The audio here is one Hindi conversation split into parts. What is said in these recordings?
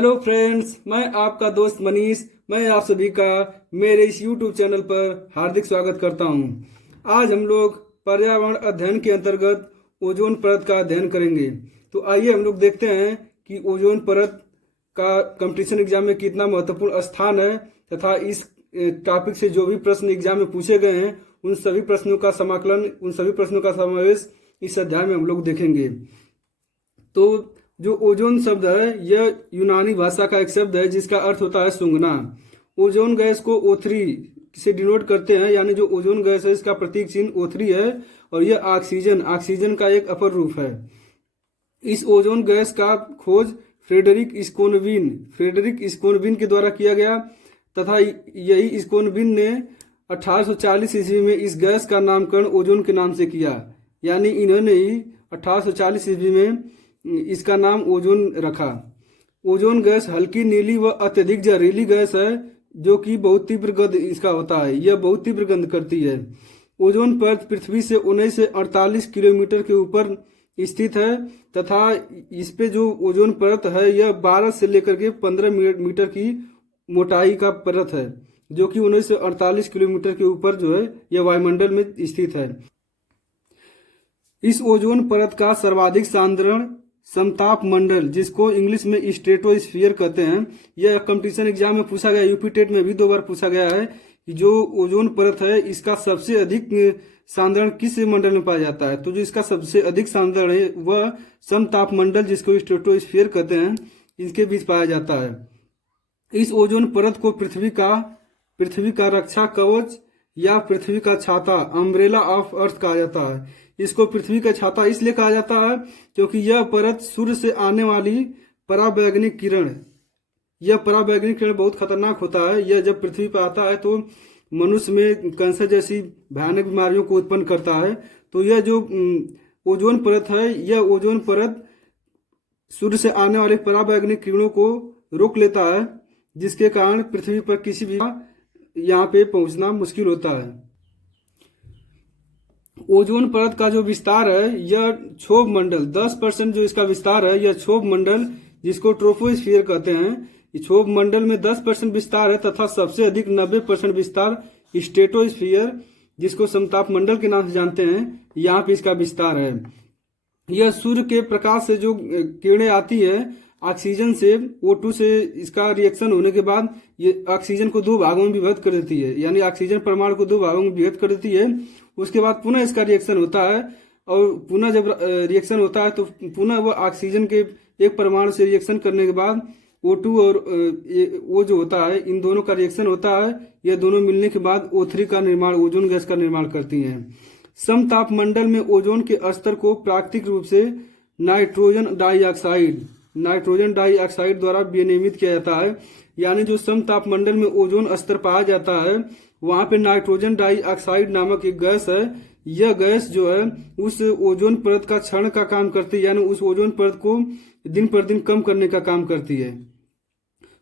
हेलो फ्रेंड्स, मैं आपका दोस्त मनीष। मैं आप सभी का मेरे इस YouTube चैनल पर हार्दिक स्वागत करता हूं। आज हम लोग पर्यावरण अध्ययन के अंतर्गत ओजोन परत का अध्ययन करेंगे। तो आइए हम लोग देखते हैं कि ओजोन परत का कंपटीशन एग्जाम में कितना महत्वपूर्ण स्थान है तथा इस टॉपिक से जो भी प्रश्न एग्जाम में पूछे गए हैं उन सभी प्रश्नों का समाकलन, उन सभी प्रश्नों का समावेश इस अध्याय में हम लोग देखेंगे। तो जो ओजोन शब्द है यह यूनानी भाषा का एक शब्द है जिसका अर्थ होता है सूंघना। ओजोन गैस को O3 से डिनोट करते हैं, यानी जो ओजोन गैस है इसका प्रतीक चिन्ह O3 है और यह ऑक्सीजन का एक अपर रूप है। इस ओजोन गैस का खोज फ्रेडरिक स्कोनविन के द्वारा किया गया तथा यही स्कोनविन ने 1840 ईस्वी में इस गैस का नामकरण ओजोन के नाम से किया। यानी इन्होंने ही 1840 ईस्वी में इसका नाम ओजोन रखा। ओजोन गैस हल्की नीली व अत्यधिक जहरीली गैस है जो कि बहुत तीव्र गंध इसका होता है। यह बहुत तीव्र गंध करती है। ओजोन परत पृथ्वी से 19 से 48 किलोमीटर के ऊपर स्थित है तथा इस पे जो ओजोन परत है यह 12 से लेकर के 15 मीटर की मोटाई का परत है जो कि 19 से 48 किलोमीटर के ऊपर जो है यह वायुमंडल में स्थित है। इस ओजोन परत का सर्वाधिक सांद्रण समताप मंडल, जिसको इंग्लिश में स्ट्रेटोस्फीयर कहते हैं, यह कंपटीशन एग्जाम में पूछा गया। यूपी टेट में भी 2 बार पूछा गया है कि जो ओजोन परत है इसका सबसे अधिक सांद्रण किस मंडल में पाया जाता है। तो जो इसका सबसे अधिक सांद्रण है वह समताप मंडल, जिसको स्ट्रेटोस्फीयर कहते हैं, इसके बीच पाया जाता है। इस ओजोन परत को पृथ्वी का रक्षा कवच या पृथ्वी का छाता, अम्ब्रेला ऑफ अर्थ कहा जाता है। इसको पृथ्वी का छाता इसलिए कहा जाता है क्योंकि यह परत सूर्य से आने वाली पराबैंगनी किरण बहुत खतरनाक होता है। यह जब पृथ्वी पर आता है तो मनुष्य में कैंसर जैसी भयानक बीमारियों को उत्पन्न करता है। तो यह जो ओजोन परत है, यह ओजोन परत सूर्य से आने वाले पराबैंगनी किरणों को रोक लेता है, जिसके कारण पृथ्वी पर किसी भी यहाँ पे पहुंचना मुश्किल होता है। ओजोन परत का जो विस्तार है यह क्षोभ मंडल 10% जो इसका विस्तार है यह क्षोभ मंडल, जिसको ट्रोपोस्फीयर कहते हैं, क्षोभ मंडल में 10% विस्तार है तथा सबसे अधिक 90% विस्तार स्ट्रेटोस्फीयर, जिसको समताप मंडल के नाम से जानते हैं, यहाँ पे इसका विस्तार है। यह सूर्य के प्रकाश से जो किरणें आती है ऑक्सीजन से, O2 से इसका रिएक्शन होने के बाद ये ऑक्सीजन को 2 भागों में विभक्त कर देती है, यानी ऑक्सीजन परमाणु को 2 भागों में विभक्त कर देती है। उसके बाद पुनः इसका रिएक्शन होता है और पुनः जब रिएक्शन होता है तो पुनः वह ऑक्सीजन के एक परमाणु से रिएक्शन करने के बाद O2 और O जो होता है, इन दोनों का रिएक्शन होता है। यह दोनों मिलने के बाद O3 का निर्माण, ओजोन गैस का निर्माण करती हैं। समताप मंडल में ओजोन के स्तर को प्राकृतिक रूप से नाइट्रोजन डाइऑक्साइड द्वारा विनियमित किया जाता है। यानी जो समताप मंडल में ओजोन स्तर पाया जाता है वहां पे नाइट्रोजन डाइऑक्साइड नामक एक गैस है। यह गैस जो है उस ओजोन परत का क्षरण का काम करती है, यानी उस ओजोन परत को दिन पर दिन कम करने का काम करती है।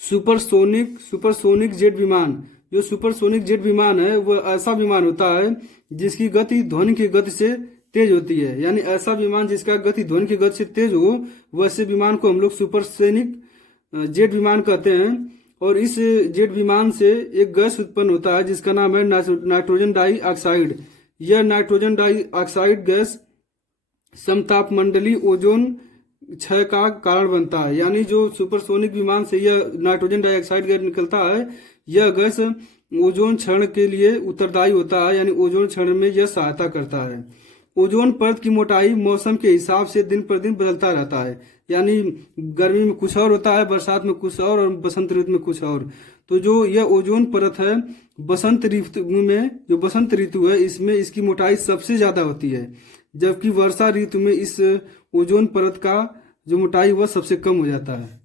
सुपरसोनिक जेट विमान, जो सुपरसोनिक जेट विमान है वह ऐसा विमान होता है जिसकी गति ध्वनि की गति से तेज होती है। यानी ऐसा विमान जिसका गति ध्वनि की गति से तेज हो, वैसे विमान को हम लोग सुपरसोनिक जेट विमान कहते हैं। और इस जेट विमान से एक गैस उत्पन्न होता है जिसका नाम है नाइट्रोजन डाइऑक्साइड। यह नाइट्रोजन डाइऑक्साइड गैस समताप मंडलीय ओजोन क्षय का कारण बनता है। यानी जो सुपरसोनिक विमान से यह नाइट्रोजन डाइऑक्साइड गैस निकलता है, यह गैस ओजोन क्षरण के लिए उत्तरदायी होता है, यानी ओजोन क्षरण में यह सहायता करता है। ओजोन परत की मोटाई मौसम के हिसाब से दिन पर दिन बदलता रहता है। यानी गर्मी में कुछ और होता है, बरसात में कुछ और बसंत ऋतु में कुछ और। तो जो यह ओजोन परत है बसंत ऋतु में, जो बसंत ऋतु है इसमें इसकी मोटाई सबसे ज्यादा होती है, जबकि वर्षा ऋतु में इस ओजोन परत का जो मोटाई वह सबसे कम हो जाता है।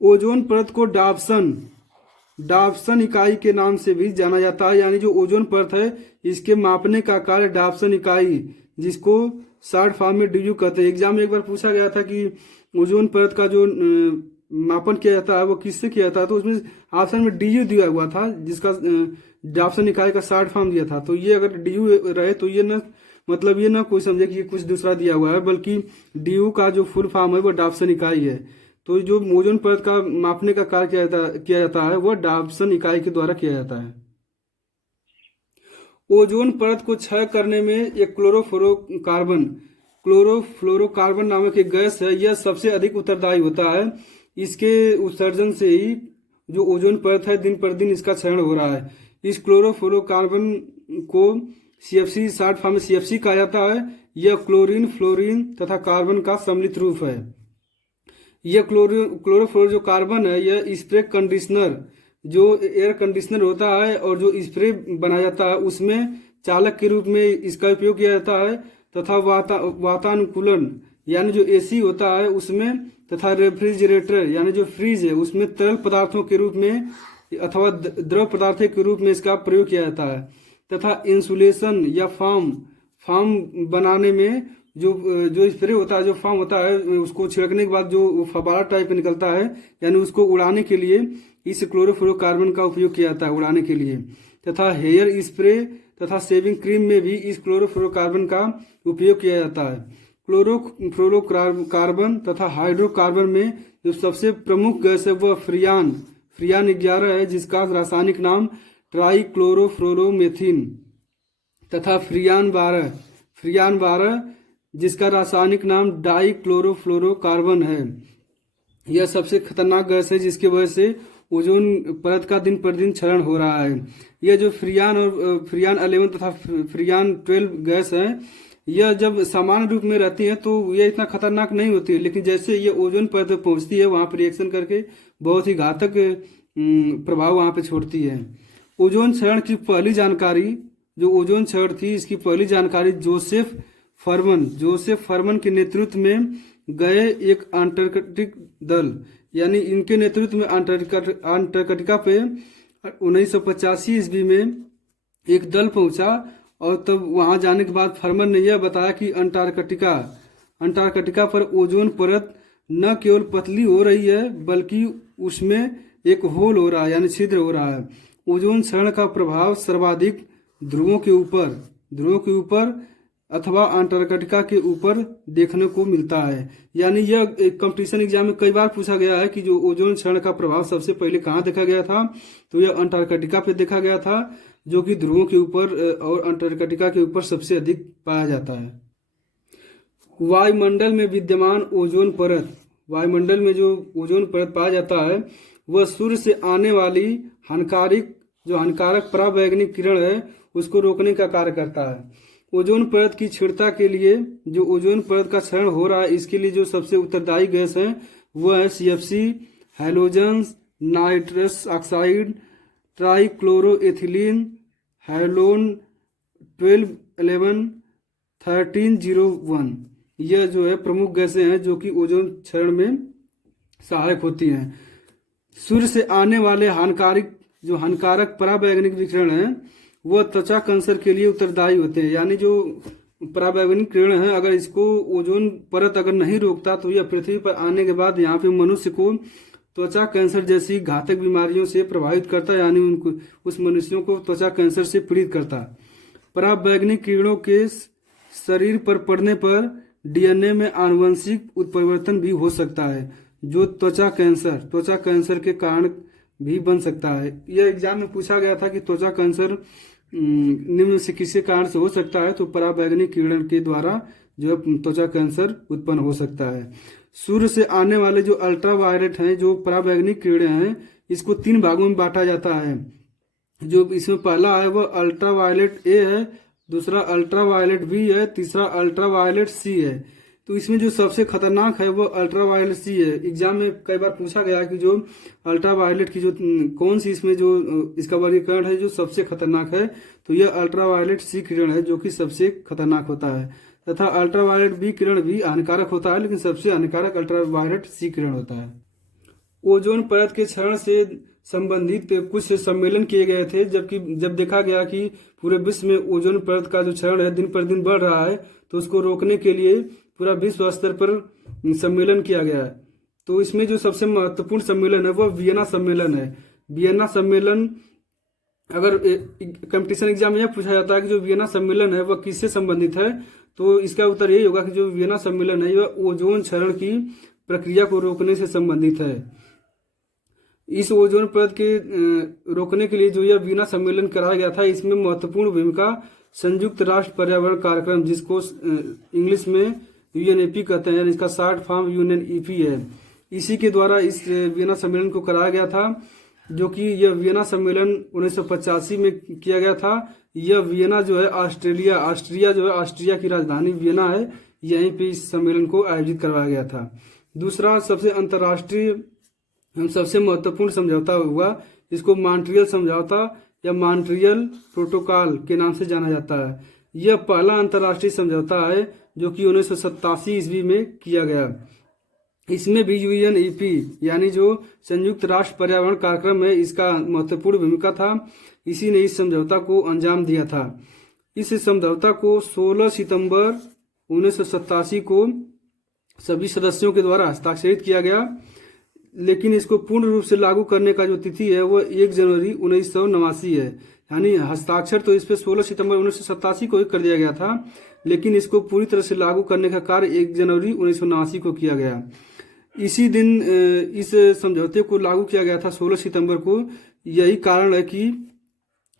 ओजोन परत को डाप्सन इकाई के नाम से भी जाना जाता है। यानी जो ओजोन परत है इसके मापने का कार्य डाप्सन इकाई, जिसको शॉर्ट फॉर्म में DU कहते हैं। एग्जाम में एक बार पूछा गया था कि ओजोन परत का जो मापन किया जाता है वो किससे किया जाता है, तो उसमें ऑप्शन में DU दिया हुआ था, जिसका डाप्सन इकाई का शॉर्ट फॉर्म दिया था। तो ये अगर DU रहे तो ये न मतलब ये ना कोई समझे कि ये कुछ दूसरा दिया हुआ है, बल्कि डीयू का जो फुल फॉर्म है वो डाप्सन इकाई है। तो जो ओजोन परत का मापने का कार्य किया जाता है वह डाप्सन इकाई के द्वारा किया जाता है। ओजोन परत को क्षय करने में एक क्लोरोफ्लोरोकार्बन नामक एक गैस है, यह सबसे अधिक उत्तरदायी होता है। इसके उत्सर्जन से ही जो ओजोन परत है दिन पर दिन इसका क्षरण हो रहा है। इस क्लोरोफ्लोरोकार्बन को CFC शॉर्ट फॉर्म में CFC कहा जाता है। यह क्लोरीन, फ्लोरीन तथा कार्बन का सम्मिलित रूप है। यह क्लोरोफ्लोरो जो कार्बन है यह स्प्रे कंडीशनर, जो एयर कंडीशनर होता है और जो स्प्रे बनाया जाता है उसमें चालक के रूप में इसका उपयोग किया जाता है, तथा वातानुकूलन यानी जो AC होता है उसमें, तथा रेफ्रिजरेटर यानी जो फ्रीज है उसमें तरल पदार्थों के रूप में अथवा द्रव पदार्थों के रूप में इसका प्रयोग किया जाता है, तथा इंसुलेशन या फार्म बनाने में जो स्प्रे होता है, जो फार्म होता है उसको छिड़कने के बाद जो फव्वारा टाइप निकलता है यानी उसको उड़ाने के लिए इस क्लोरोफ्लोरोकार्बन का उपयोग किया जाता है उड़ाने के लिए। तथा हेयर स्प्रे तथा शेविंग क्रीम में भी इस क्लोरोफ्लोरोकार्बन का उपयोग किया जाता है। क्लोरोफ्लोरोकार्बन तथा हाइड्रोकार्बन में जो सबसे प्रमुख गैस है वह फ्रियान 11 है, जिसका रासायनिक नाम ट्राइक्लोरोफ्लोरोमेथिन, तथा फ्रियान 12 जिसका रासायनिक नाम डाइक्लोरोफ्लोरोकार्बन है। यह सबसे खतरनाक गैस है जिसकी वजह से ओजोन परत का दिन पर दिन क्षरण हो रहा है। यह जो फ्रियान 11 तथा फ्रियान 12 गैस है, यह जब सामान्य रूप में रहती है तो यह इतना खतरनाक नहीं होती है, लेकिन जैसे ये ओजोन परत पर पहुंचती है वहां पर रिएक्शन करके बहुत ही घातक प्रभाव वहां पे छोड़ती है। ओजोन क्षरण की पहली जानकारी जो ओजोन क्षरण थी, इसकी पहली जानकारी जोसेफ फरमन के नेतृत्व में गए एक अंटार्कटिक दल, यानी इनके नेतृत्व में अंटार्कटिका पे 1985 ईस्वी में एक दल पहुंचा, और तब वहां जाने के बाद फरमन ने यह बताया कि अंटार्कटिका पर ओजोन परत न केवल पतली हो रही है बल्कि उसमें एक होल हो रहा है यानी छिद्र हो रहा है। ओजोन क्षरण का प्रभाव सर्वाधिक ध्रुवों के ऊपर अथवा अंटार्कटिका के ऊपर देखने को मिलता है। यानी यह एक कंपटीशन एग्जाम में कई बार पूछा गया है कि जो ओजोन क्षरण का प्रभाव सबसे पहले कहाँ देखा गया था, तो यह अंटार्कटिका पे देखा गया था, जो कि ध्रुवों के ऊपर और अंटार्कटिका के ऊपर सबसे अधिक पाया जाता है। वायुमंडल में विद्यमान वायुमंडल में जो ओजोन परत पाया जाता है वह सूर्य से आने वाली हानिकारक पराबैंगनी किरण है उसको रोकने का कार्य करता है। ओजोन परत की क्षीणता के लिए जो ओजोन परत का क्षरण हो रहा है, इसके लिए जो सबसे उत्तरदायी गैस है वह है CFC, halogen, nitrous oxide, trichloroethylene, halon 12, 11, 1301। यह जो है प्रमुख गैसें हैं जो कि ओजोन क्षरण में सहायक होती हैं। सूर्य से आने वाले हानिकारक पराबैंगनी विकिरण है वह त्वचा कैंसर के लिए उत्तरदायी होते हैं। यानी जो पराबैंगनी किरण है, अगर इसको ओजोन परत अगर नहीं रोकता तो यह पृथ्वी पर आने के बाद यहाँ पे मनुष्य को त्वचा कैंसर जैसी घातक बीमारियों से प्रभावित करता, यानी उनको उस मनुष्यों को त्वचा कैंसर से पीड़ित करता। पराबैंगनी किरणों के शरीर पर पड़ने पर DNA में आनुवंशिक उत्परिवर्तन भी हो सकता है जो त्वचा कैंसर के कारण भी बन सकता है। यह एग्जाम में पूछा गया था कि त्वचा कैंसर निम्न से किसी कारण से हो सकता है, तो पराबैंगनी किरण के द्वारा जो त्वचा कैंसर उत्पन्न हो सकता है। सूर्य से आने वाले जो अल्ट्रावायलेट हैं, जो पराबैंगनी किरणें हैं, इसको 3 भागों में बांटा जाता है। जो इसमें पहला है वह अल्ट्रावायलेट A है, दूसरा अल्ट्रावायलेट B है, तीसरा अल्ट्रावायलेट C है। तो इसमें जो सबसे खतरनाक है वो अल्ट्रावायलेट C है। एग्जाम में कई बार पूछा गया कि जो अल्ट्रावायलेट की जो कौन सी इसमें जो इसका वर्गीकरण है जो सबसे खतरनाक है, तो यह अल्ट्रावायलेट C किरण है जो कि सबसे खतरनाक होता है, तथा अल्ट्रावायलेट B किरण भी हानिकारक होता है, लेकिन सबसे हानिकारक अल्ट्रावायलेट C किरण होता है। ओजोन परत के क्षरण से संबंधित कुछ सम्मेलन किए गए थे, जब देखा गया कि पूरे विश्व में ओजोन परत का जो क्षरण है दिन पर दिन बढ़ रहा है, तो उसको रोकने के लिए पूरा विश्व स्तर पर सम्मेलन किया गया है। तो इसमें जो सबसे महत्वपूर्ण सम्मेलन है वह वियना सम्मेलन है। वियना सम्मेलन अगर कंपटीशन एग्जाम में यह पूछा जाता है कि जो वियना सम्मेलन है वह किससे संबंधित है, तो इसका उत्तर यही होगा कि जो वियना सम्मेलन है वह ओजोन क्षरण की प्रक्रिया को रोकने से संबंधित है। इस ओजोन परत के रोकने के लिए जो यह वियना सम्मेलन कराया गया था, इसमें महत्वपूर्ण भूमिका संयुक्त राष्ट्र पर्यावरण कार्यक्रम, जिसको इंग्लिश में यूएनईपी कहते हैं, इसका शॉर्ट फॉर्म यूएनईपी है, इसी के द्वारा इस वियना सम्मेलन को कराया गया था। जो कि यह वियना सम्मेलन 1985 में किया गया था। यह वियना जो है ऑस्ट्रिया जो है ऑस्ट्रिया की राजधानी वियना है, यहीं पे इस सम्मेलन को आयोजित करवाया गया था। दूसरा सबसे अंतर्राष्ट्रीय सबसे महत्वपूर्ण समझौता हुआ, इसको मॉन्ट्रियल समझौता या मॉन्ट्रियल प्रोटोकॉल के नाम से जाना जाता है। यह पहला अंतर्राष्ट्रीय समझौता है जो कि 1987 ईस्वी में किया गया। इसमें भी यूएनईपी यानी जो संयुक्त राष्ट्र पर्यावरण कार्यक्रम है, इसका महत्वपूर्ण भूमिका था। इसी ने इस समझौता को अंजाम दिया था। इस समझौता को 16 सितंबर 1987 को सभी सदस्यों के द्वारा हस्ताक्षरित किया गया, लेकिन इसको पूर्ण रूप से लागू करने का जो तिथि है वह 1 जनवरी 1989 है। यानी हस्ताक्षर तो इस पे 16 सितंबर 1987 को ही कर दिया गया था, लेकिन इसको पूरी तरह से लागू करने का कार्य 1 जनवरी 1989 को किया गया। इसी दिन इस समझौते को लागू किया गया था 16 सितंबर को। यही कारण है कि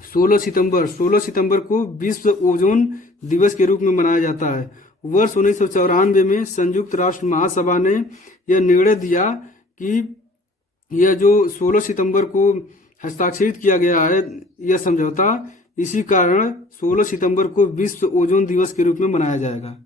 16 सितंबर को विश्व ओजोन दिवस के रूप में मनाया जाता है। वर्ष 1994 में संयुक्त राष्ट्र महासभा ने यह निर्णय दिया कि यह जो 16 सितंबर को हस्ताक्षरित किया गया है यह समझौता, इसी कारण 16 सितंबर को विश्व ओजोन दिवस के रूप में मनाया जाएगा।